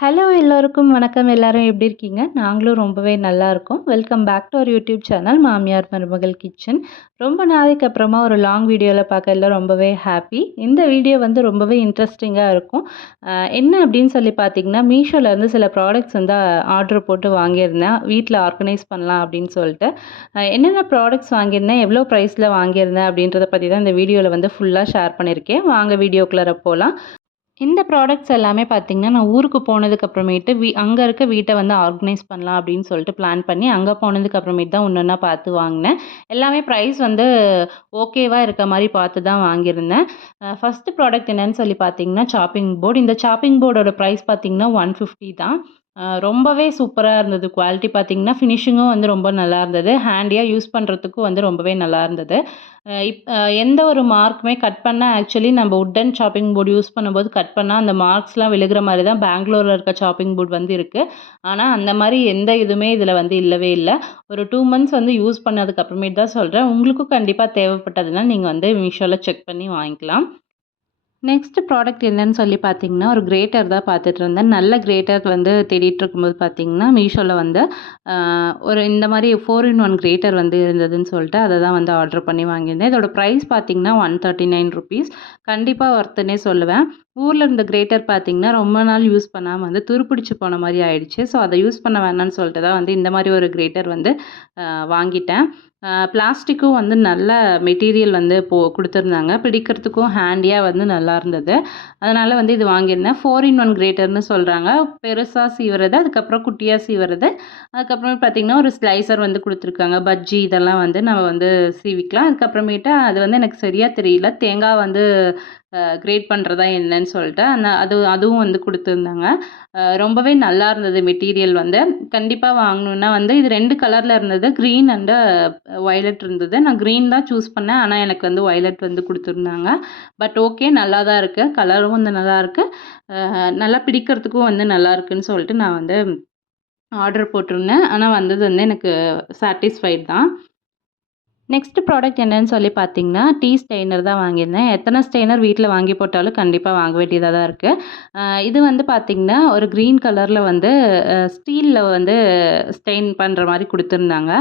Hello எல்லோருக்கும் வணக்கம். எல்லாரும் எப்படி இருக்கீங்க? நாங்களும் ரொம்பவே நல்லா இருக்கோம். Welcome back to our YouTube channel மாமியார் மருமகள் கிச்சன். ரொம்ப நாளைக்கு அப்புறமா ஒரு லாங் வீடியோவில் பார்க்கறதுல ரொம்பவே ஹாப்பி. இந்த வீடியோ வந்து ரொம்பவே இன்ட்ரெஸ்டிங்காக இருக்கும். என்ன அப்படின்னு சொல்லி பார்த்தீங்கன்னா, மீஷோலேருந்து சில ப்ராடக்ட்ஸ் வந்து ஆர்டர் போட்டு வாங்கியிருந்தேன். வீட்டில் ஆர்கனைஸ் பண்ணலாம் அப்படின்னு சொல்லிட்டு. என்னென்ன ப்ராடக்ட்ஸ் வாங்கியிருந்தேன், எவ்வளோ ப்ரைஸில் வாங்கியிருந்தேன் அப்படின்றத பற்றி தான் இந்த வீடியோவில் வந்து ஃபுல்லாக ஷேர் பண்ணியிருக்கேன். வாங்க வீடியோக்குள்ளே போகலாம். இந்த ப்ராடக்ட்ஸ் எல்லாமே பார்த்தீங்கன்னா, நான் ஊருக்கு போனதுக்கு அப்புறமேட்டு அங்க இருக்க வீட்ட வந்து ஆர்கனைஸ் பண்ணலாம் அப்படின்னு சொல்லிட்டு பிளான் பண்ணி, அங்க போனதுக்கு அப்புறமேட்டு தான் ஒண்ணொண்ணா பார்த்து வாங்குனேன். எல்லாமே ப்ரைஸ் வந்து ஓகேவா இருக்க மாரி பார்த்து தான் வாங்கியிருந்தேன். ஃபர்ஸ்ட்டு ப்ராடக்ட் என்னன்னு சொல்லி பார்த்தீங்கன்னா, சாப்பிங் போர்ட். இந்த சாப்பிங் போர்டோட ப்ரைஸ் பார்த்தீங்கன்னா, 150 தான். ரொம்பவே சூப்பரா இருந்தது. குவாலிட்டி பார்த்தீங்கன்னா, ஃபினிஷிங்கும் வந்து ரொம்ப நல்லா இருந்தது. ஹேண்டியா யூஸ் பண்ணுறதுக்கும் வந்து ரொம்பவே நல்லா இருந்தது. எந்த ஒரு மார்க்குமே கட் பண்ணா ஆக்சுவலி நம்ம வுட்டன் சாப்பிங் போர்ட் யூஸ் பண்ணும்போது கட் பண்ணா அந்த மார்க்ஸ்லாம் விழுகிற மாரி தான் பெங்களூர்ல இருக்க சாப்பிங் போர்ட் வந்து இருக்கு. ஆனா, அந்த மாரி எந்த இதுவுமே இதில வந்து இல்லவே இல்ல. ஒரு 2 மந்த்ஸ் வந்து யூஸ் பண்ணதுக்கு அப்புறமேட்டு தான் சொல்றேன். உங்களுக்கும் கண்டிப்பா தேவைப்பட்டதுன்னா, நீங்க வந்து மீஷோல செக் பண்ணி வாங்கிக்கலாம். நெக்ஸ்ட் ப்ராடக்ட் என்னன்னு சொல்லி பார்த்தீங்கன்னா, ஒரு கிரேட்டர் தான் பார்த்துட்டு இருந்தேன். நல்ல கிரேட்டர் வந்து தேடிட்டு இருக்கும்போது பார்த்தீங்கன்னா, மீஷோல வந்து ஒரு இந்த மாரி 4 இன் 1 கிரேட்டர் வந்து இருந்ததுன்னு சொல்லிட்டு, அத தான் வந்து ஆர்டர் பண்ணி வாங்கியிருந்தேன். இதோட ப்ரைஸ் பார்த்தீங்கன்னா, ₹139 கண்டிப்பா ஒர்த்துன்னே சொல்லுவேன். ஊர்ல இருந்த கிரேட்டர் பார்த்தீங்கன்னா, ரொம்ப நாள் யூஸ் பண்ணாம வந்து துருப்பிடிச்சு போன மாரி ஆயிடுச்சு. ஸோ, அத யூஸ் பண்ண வேணான்னு சொல்லிட்டு தான் வந்து இந்த மாரி ஒரு கிரேட்டர் வந்து வாங்கிட்டேன். பிளாஸ்டிக்கும் வந்து நல்ல மெட்டீரியல் வந்து குடுத்துருந்தாங்க. பிடிக்கிறதுக்கும் ஹேண்டியா வந்து நல்லா இருந்தது. அதனால வந்து இது வாங்கியிருந்தேன். 4 இன் 1 கிரேட்டர்னு சொல்றாங்க. பெருசா சீவுறது, அதுக்கப்புறம் குட்டியா சீவுறது, அதுக்கப்புறம் பார்த்தீங்கன்னா, ஒரு ஸ்லைசர் வந்து குடுத்துருக்காங்க. பஜ்ஜி இதெல்லாம் வந்து நம்ம வந்து சீவிக்கலாம். அதுக்கப்புறமேட்டு அது வந்து எனக்கு சரியா தெரியல. தேங்காய் வந்து கிரேட் பண்ணுறதா என்னன்னு சொல்லிட்டு, அதுவும் வந்து குடுத்துருந்தாங்க. ரொம்பவே நல்லா இருந்தது மெட்டீரியல் வந்து. கண்டிப்பா வாங்கணுன்னா வந்து இது 2 கலர்ல இருந்தது. கிரீன் அண்டு வயலட் இருந்தது. நான் கிரீன் தான் சூஸ் பண்ணேன். ஆனா, எனக்கு வந்து வயலட் வந்து குடுத்துருந்தாங்க. பட் ஓகே நல்லா தான் இருக்கு. கலரும் வந்து நல்லாருக்கு. நல்லா பிடிக்கிறதுக்கும் வந்து நல்லா இருக்குன்னு சொல்லிட்டு நான் வந்து ஆர்டர் போட்டிருந்தேன். ஆனா, வந்தது வந்து எனக்கு சாட்டிஸ்ஃபைட் தான். நெக்ஸ்ட் ப்ராடக்ட் என்னன்னு சொல்லி பார்த்தீங்கன்னா, டீ ஸ்டெய்னர் தான் வாங்கியிருந்தேன். எத்தனை ஸ்டெய்னர் வீட்ல வாங்கி போட்டாலும் கண்டிப்பா வாங்க வேண்டியதா தான் இருக்கு. இது வந்து பார்த்தீங்கன்னா, ஒரு கிரீன் கலர்ல வந்து ஸ்டீல்ல வந்து ஸ்டெயின் பண்ற மாரி குடுத்துருந்தாங்க.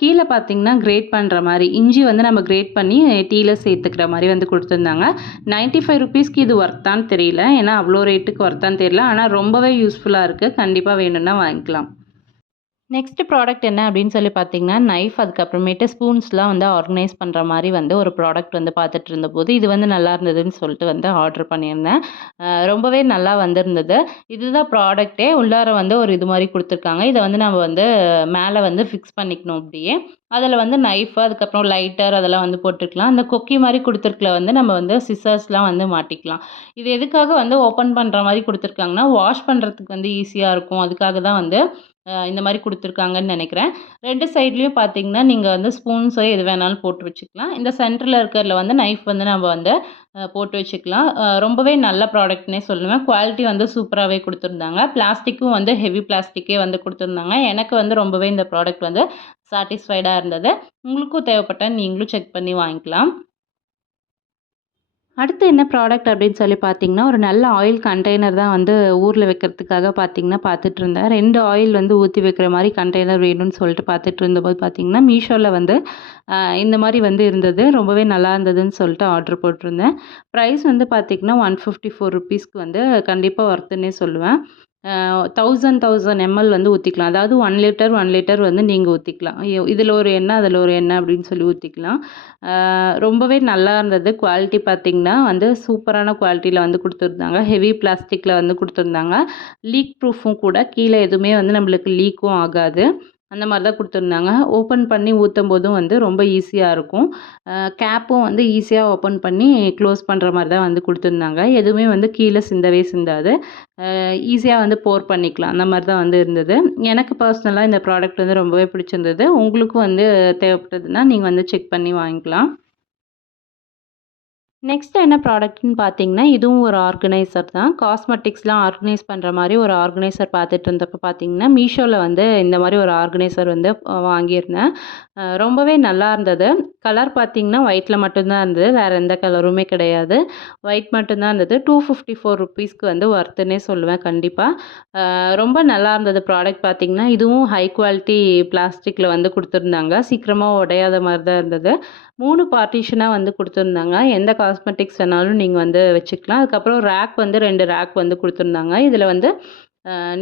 கீழ பார்த்தீங்கன்னா, கிரேட் பண்ற மாரி, இஞ்சி வந்து நம்ம கிரேட் பண்ணி டீல சேர்த்துக்கிற மாரி வந்து குடுத்துருந்தாங்க. ₹95க்கு இது ஒர்த்தான்னு தெரியல. ஏன்னா, அவ்ளோ ரேட்டுக்கு ஒர்த்தான்னு தெரியல. ஆனா, ரொம்பவே யூஸ்ஃபுல்லா இருக்கு. கண்டிப்பா வேணும்னா வாங்கிக்கலாம். நெக்ஸ்ட் ப்ராடக்ட் என்ன அப்படின்னு சொல்லி பார்த்தீங்கன்னா, நைஃப் அதுக்கப்புறமேட்டு ஸ்பூன்ஸ்லாம் வந்து ஆர்கனைஸ் பண்ணுற மாரி வந்து ஒரு ப்ராடக்ட் வந்து பார்த்துட்டு இருந்தபோது, இது வந்து நல்லா இருந்ததுன்னு சொல்லிட்டு வந்து ஆர்டர் பண்ணியிருந்தேன். ரொம்பவே நல்லா வந்திருந்தது. இதுதான் ப்ராடக்ட்டே. உள்ளார வந்து ஒரு இது மாரி குடுத்துருக்காங்க. இத வந்து நம்ம வந்து மேல வந்து ஃபிக்ஸ் பண்ணிக்கணும் இப்படியே. அதில வந்து நைஃப் அதுக்கப்புறம் லைட்டர் அதெல்லாம் வந்து போட்டுக்கலாம். அந்த கொக்கி மாரி குடுத்துருக்கல வந்து நம்ம வந்து சிசர்ஸ்லாம் வந்து மாட்டிக்கலாம். இது எதுக்காக வந்து ஓப்பன் பண்ற மாரி குடுத்துருக்காங்கன்னா, வாஷ் பண்றதுக்கு வந்து ஈஸியா இருக்கும். அதுக்காக தான் வந்து இந்த மாரி குடுத்துருக்காங்கன்னு நெனைக்கிறேன். 2 சைட்லயும் பார்த்தீங்கன்னா, நீங்க வந்து ஸ்பூன்ஸோ எது வேணாலும் போட்டு வச்சுக்கலாம். இந்த சென்டர்ல இருக்கிறதுல வந்து நைஃப் வந்து நம்ம வந்து போட்டு வச்சுக்கலாம். ரொம்பவே நல்ல ப்ராடக்ட்னே சொல்லுவேன். குவாலிட்டி வந்து சூப்பராவே குடுத்துருந்தாங்க. பிளாஸ்டிக்கும் வந்து ஹெவி பிளாஸ்டிக்கே வந்து குடுத்துருந்தாங்க. எனக்கு வந்து ரொம்பவே இந்த ப்ராடக்ட் வந்து சாட்டிஸ்ஃபைடா இருந்தது. உங்களுக்கும் தேவைப்பட்டா நீங்களும் செக் பண்ணி வாங்கிக்கலாம். அடுத்து என்ன ப்ராடக்ட் அப்படின்னு சொல்லி பார்த்தீங்கன்னா, ஒரு நல்ல ஆயில் கண்டெய்னர் தான் வந்து ஊர்ல வைக்கிறதுக்காக பார்த்தீங்கன்னா பார்த்துட்டுருந்தேன். 2 ஆயில் வந்து ஊத்தி வைக்கிற மாரி கண்டெய்னர் வேணும்னு சொல்லிட்டு பார்த்துட்டு இருந்தபோது பார்த்தீங்கன்னா, மீஷோல வந்து இந்த மாரி வந்து இருந்தது. ரொம்பவே நல்லா இருந்ததுன்னு சொல்லிட்டு ஆர்டர் போட்டிருந்தேன். ப்ரைஸ் வந்து பார்த்தீங்கன்னா, ₹154க்கு வந்து கண்டிப்பா ஒர்த்துன்னே சொல்லுவேன். 1000 எம்எல் வந்து ஊத்திக்கலாம். அதாவது 1 லிட்டர், 1 லிட்டர் வந்து நீங்க ஊத்திக்கலாம். இதில ஒரு எண்ணெய், அதில ஒரு எண்ணெய் அப்படின்னு சொல்லி ஊத்திக்கலாம். ரொம்பவே நல்லா இருந்தது. குவாலிட்டி பார்த்தீங்கன்னா, வந்து சூப்பரான குவாலிட்டில வந்து குடுத்துருந்தாங்க. ஹெவி பிளாஸ்டிக்ல வந்து குடுத்துருந்தாங்க. லீக் ப்ரூஃபும் கூட. கீழ எதுவுமே வந்து நம்மளுக்கு லீக்கும் ஆகாது. அந்த மாரி தான் குடுத்துருந்தாங்க. ஓப்பன் பண்ணி ஊத்தும்போதும் வந்து ரொம்ப ஈஸியா இருக்கும். கேப்பும் வந்து ஈஸியா ஓப்பன் பண்ணி க்ளோஸ் பண்ற மாரி தான் வந்து குடுத்துருந்தாங்க. எதுவுமே வந்து கீழ சிந்தவே சிந்தாது. ஈஸியா வந்து போர் பண்ணிக்கலாம். அந்த மாரி தான் வந்து இருந்தது. எனக்கு பர்சனலா இந்த ப்ராடக்ட் வந்து ரொம்பவே பிடிச்சிருந்தது. உங்களுக்கும் வந்து தேவைப்பட்டதுன்னா, நீங்க வந்து செக் பண்ணி வாங்கிக்கலாம். நெக்ஸ்ட் என்ன ப்ராடக்ட்ன்னு பார்த்தீங்கன்னா, இதுவும் ஒரு ஆர்கனைசர் தான். காஸ்மெட்டிக்ஸ்லாம் ஆர்கனைஸ் பண்ணுற மாரி ஒரு ஆர்கனைசர் பார்த்துட்டு இருந்தப்போ பார்த்தீங்கன்னா, மீஷோல வந்து இந்த மாரி ஒரு ஆர்கனைசர் வந்து வாங்கியிருந்தேன். ரொம்பவே நல்லா இருந்தது. கலர் பார்த்தீங்கன்னா, ஒயிட்ல மட்டும் தான் இருந்தது. வேறு எந்த கலருமே கிடையாது. ஒயிட் மட்டும் தான் இருந்தது. ₹254க்கு வந்து ஒர்த்துன்னே சொல்லுவேன் கண்டிப்பா. ரொம்ப நல்லா இருந்தது ப்ராடக்ட் பார்த்தீங்கன்னா, இதுவும் ஹை குவாலிட்டி பிளாஸ்டிக்ல வந்து குடுத்துருந்தாங்க. சீக்கிரமா உடையாத மாரி தான் இருந்தது. 3 பார்ட்டிஷனா வந்து குடுத்துருந்தாங்க. எந்த காஸ்மெட்டிக்ஸ் வேணாலும் நீங்க வந்து வச்சுக்கலாம். அதுக்கப்புறம் ரேக் வந்து 2 ரேக் வந்து குடுத்துருந்தாங்க. இதில வந்து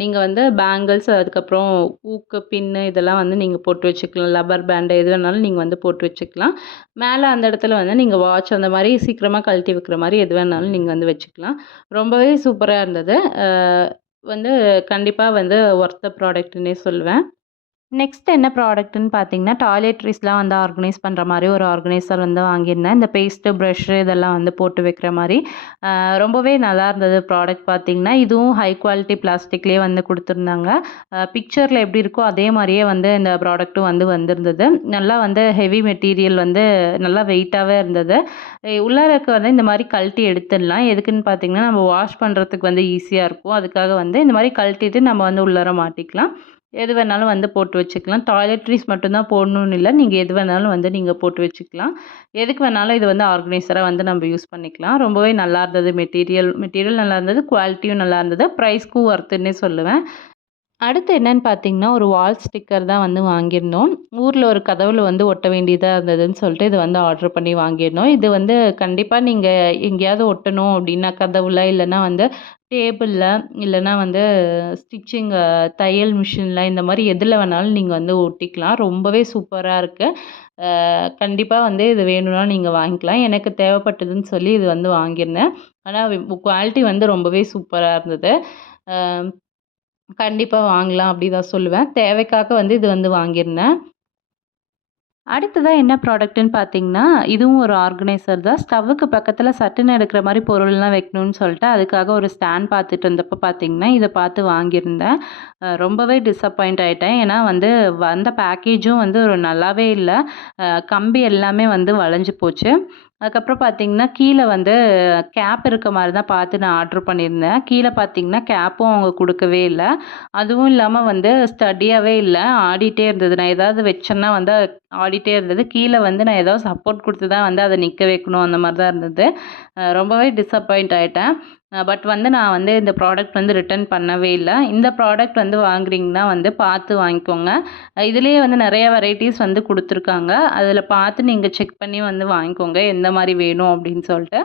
நீங்க வந்து பேங்கிள்ஸ், அதுக்கப்புறம் ஊக்கு, பின்னு இதெல்லாம் வந்து நீங்க போட்டு வச்சுக்கலாம். லப்பர் பேண்ட் எது வேணாலும் நீங்க வந்து போட்டு வச்சுக்கலாம். மேல அந்த இடத்துல வந்து நீங்க வாட்ச் அந்த மாரி சீக்கிரமா கழட்டி வைக்கிற மாரி எது வேணாலும் நீங்க வந்து வச்சுக்கலாம். ரொம்பவே சூப்பரா இருந்தது. வந்து கண்டிப்பா வந்து ஒர்த் த ப்ராடக்ட்ன்னே சொல்லுவேன். நெக்ஸ்ட் என்ன ப்ராடக்ட்டுன்னு பார்த்தீங்கன்னா, டாய்லெட்ரீஸ்லாம் வந்து ஆர்கனைஸ் பண்ணுற மாரி ஒரு ஆர்கனைசர் வந்து வாங்கியிருந்தேன். இந்த பேஸ்ட்டு, ப்ரஷ்ஷு இதெல்லாம் வந்து போட்டு வைக்கிற மாரி. ரொம்பவே நல்லா இருந்தது ப்ராடக்ட் பார்த்தீங்கன்னா, இதுவும் ஹை குவாலிட்டி பிளாஸ்டிக்லேயே வந்து குடுத்துருந்தாங்க. பிக்சரில் எப்படி இருக்கோ அதே மாரியே வந்து இந்த ப்ராடக்ட்டும் வந்து வந்திருந்தது. நல்லா வந்து ஹெவி மெட்டீரியல் வந்து நல்லா வெயிட்டாவே இருந்தது. உள்ளார இருக்க வந்து இந்த மாரி கழட்டி எடுத்துடலாம். எதுக்குன்னு பார்த்தீங்கன்னா, நம்ம வாஷ் பண்ணுறதுக்கு வந்து ஈஸியா இருக்கும். அதுக்காக வந்து இந்த மாரி கழட்டிட்டு நம்ம வந்து உள்ளார மாட்டிக்கலாம். எது வேணாலும் வந்து போட்டு வச்சுக்கலாம். டாய்லெட்ரீஸ் மட்டும் தான் போடணும்னு இல்ல. நீங்க எது வேணாலும் வந்து நீங்க போட்டு வச்சுக்கலாம். எதுக்கு வேணாலும் இது வந்து ஆர்கனைசரா வந்து நம்ம யூஸ் பண்ணிக்கலாம். ரொம்பவே நல்லா இருந்தது மெட்டீரியல். மெட்டீரியல் நல்லா இருந்தது. குவாலிட்டியும் நல்லா இருந்தது. ப்ரைஸ்க்கும் ஒர்த்துன்னே சொல்லுவேன். அடுத்து என்னன்னு பார்த்தீங்கன்னா, ஒரு வால் ஸ்டிக்கர் தான் வந்து வாங்கியிருந்தோம். ஊர்ல ஒரு கதவுல வந்து ஒட்ட வேண்டியதா இருந்ததுன்னு சொல்லிட்டு, இது வந்து ஆர்டர் பண்ணி வாங்கியிருந்தோம். இது வந்து கண்டிப்பா நீங்க எங்கேயாவது ஒட்டணும் அப்டின்னா கதவுல, இல்லன்னா வந்து டேபிள்ல, இல்லன்னா வந்து ஸ்டிச்சிங் தையல் மிஷின்ல இந்த மாரி எதுல வேணாலும் நீங்க வந்து ஒட்டிக்கலாம். ரொம்பவே சூப்பரா இருக்கு. கண்டிப்பா வந்து இது வேணும்னா நீங்க வாங்கிக்கலாம். எனக்கு தேவைப்பட்டதுன்னு சொல்லி இது வந்து வாங்கியிருந்தேன். ஆனா குவாலிட்டி வந்து ரொம்பவே சூப்பரா இருந்தது. அ கண்டிப்பா வாங்கலாம் அப்படி தான் சொல்லுவேன். தேவைக்காக வந்து இது வந்து வாங்கியிருந்தேன். அடுத்ததா என்ன ப்ராடக்ட்டுன்னு பார்த்தீங்கன்னா, இதுவும் ஒரு ஆர்கனைசர் தான். ஸ்டவ்வுக்கு பக்கத்தில சட்டுன்னு எடுக்கிற மாரி பொருள்லாம் வைக்கணும்னு சொல்லிட்டு, அதுக்காக ஒரு ஸ்டாண்ட் பார்த்துட்டு இருந்தப்போ பார்த்தீங்கன்னா, இத பார்த்து வாங்கியிருந்தேன். ரொம்பவே டிசப்பாயிண்ட் ஆயிட்டேன். ஏன்னா வந்து வந்த பேக்கேஜும் வந்து ஒரு நல்லாவே இல்ல. கம்பி எல்லாமே வந்து வளைஞ்சு போச்சு. அதுக்கப்புறம் பார்த்தீங்கன்னா, கீழ வந்து கேப் இருக்க மாரி தான் பார்த்து நான் ஆர்டர் பண்ணியிருந்தேன். கீழ பார்த்தீங்கன்னா, கேப்பும் அவங்க குடுக்கவே இல்ல. அதுவும் இல்லாம வந்து ஸ்டடியாவே இல்ல. ஆடிட்டே இருந்தது. நான் ஏதாவது வச்சேன்னா வந்து ஆடிட்டே இருந்தது. கீழ வந்து நான் ஏதாவது சப்போர்ட் குடுத்து தான் வந்து அத நிக்க வைக்கணும். அந்த மாரி தான் இருந்தது. ரொம்பவே டிசப்பாயிண்ட் ஆயிட்டேன். பட் வந்து நான் வந்து இந்த ப்ராடக்ட் வந்து ரிட்டர்ன் பண்ணவே இல்ல. இந்த ப்ராடக்ட் வந்து வாங்குறீங்கன்னா வந்து பார்த்து வாங்கிக்கோங்க. இதுலயே வந்து நெறைய வெரைட்டீஸ் வந்து குடுத்துருக்காங்க. அதில பார்த்து நீங்க செக் பண்ணி வந்து வாங்கிக்கோங்க. எந்த மாரி வேணும் அப்படின்னு சொல்ட்டு.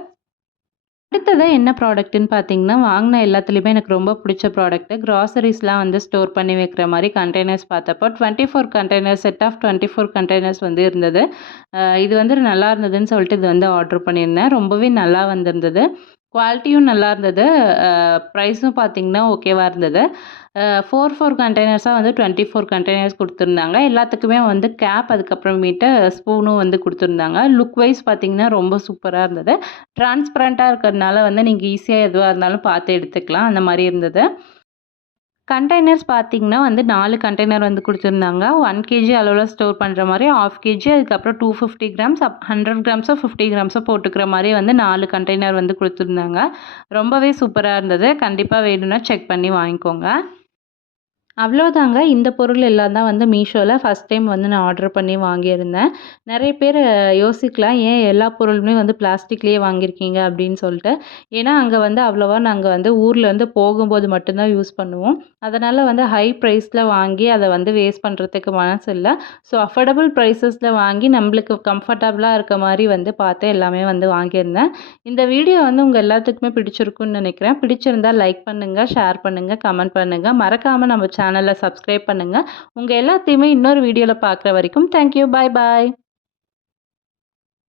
அடுத்ததா என்ன ப்ராடக்ட்டுன்னு பார்த்தீங்கன்னா, வாங்குன எல்லாத்துலயுமே எனக்கு ரொம்ப பிடிச்ச ப்ராடக்ட்டு. கிராசரிஸ்லாம் வந்து ஸ்டோர் பண்ணி வைக்கிற மாரி கண்டெய்னர்ஸ் பார்த்தப்போ, 24 கண்டெய்னர்ஸ் செட் ஆஃப் 24 கண்டெய்னர்ஸ் வந்து இருந்தது. இது வந்து நல்லா இருந்ததுன்னு சொல்லிட்டு இது வந்து ஆர்டர் பண்ணியிருந்தேன். ரொம்பவே நல்லா வந்திருந்தது. குவாலிட்டியும் நல்லா இருந்தது. ப்ரைஸும் பார்த்தீங்கன்னா ஓகேவா இருந்தது. 4 கண்டெய்னர்ஸா வந்து 24 கண்டெய்னர்ஸ் குடுத்துருந்தாங்க. எல்லாத்துக்குமே வந்து கேப் அதுக்கப்புறமேட்டு ஸ்பூனும் வந்து குடுத்துருந்தாங்க. லுக் வைஸ் பார்த்தீங்கன்னா, ரொம்ப சூப்பரா இருந்தது. டிரான்ஸ்பரண்டா இருக்கிறதுனால வந்து நீங்க ஈஸியா எதுவா இருந்தாலும் பார்த்து எடுத்துக்கலாம். அந்த மாரி இருந்தது. கண்டெய்னர்ஸ் பார்த்தீங்கன்னா வந்து 4 கண்டெய்னர் வந்து குடுத்துருந்தாங்க. 1 கேஜி அளவுல ஸ்டோர் பண்ற மாரி, 1/2 கேஜி அதுக்கப்புறம் 250 கிராம்ஸ் 100 கிராம்ஸோ, 50 கிராம்ஸோ போட்டுக்கிற மாரி வந்து 4 கண்டெய்னர் வந்து குடுத்துருந்தாங்க. ரொம்பவே சூப்பரா இருந்தது. கண்டிப்பா வேணும்னா செக் பண்ணி வாங்கிக்கோங்க. அவ்வளோதாங்க. இந்த பொருள் எல்லாம் தான் வந்து மீஷோல ஃபர்ஸ்ட் டைம் வந்து நான் ஆர்டர் பண்ணி வாங்கியிருந்தேன். நெறைய பேரு யோசிக்கலாம், ஏன் எல்லா பொருளுமே வந்து பிளாஸ்டிக்லயே வாங்கியிருக்கீங்க அப்படின்னு சொல்லிட்டு. ஏன்னா, அங்க வந்து அவ்வளவா நாங்க வந்து ஊர்லேருந்து போகும்போது மட்டும் தான் யூஸ் பண்ணுவோம். அதனால வந்து ஹை ப்ரைஸ்ல வாங்கி அத வந்து வேஸ்ட் பண்றதுக்கு மனசு இல்ல. ஸோ அஃபோர்டபுள் ப்ரைஸஸ்ல வாங்கி நம்மளுக்கு கம்ஃபர்டபுளா இருக்க மாரி வந்து பார்த்து எல்லாமே வந்து வாங்கியிருந்தேன். இந்த வீடியோ வந்து உங்க எல்லாத்துக்குமே பிடிச்சிருக்கும்னு நெனைக்கிறேன். பிடிச்சிருந்தா லைக் பண்ணுங்க, ஷேர் பண்ணுங்க, கமெண்ட் பண்ணுங்க. மறக்காம நம்ம சேனலை சப்ஸ்கிரைப் பண்ணுங்க. உங்க எல்லாத்தையுமே இன்னொரு வீடியோல பார்க்குற வரைக்கும் தேங்க் யூ. Bye bye.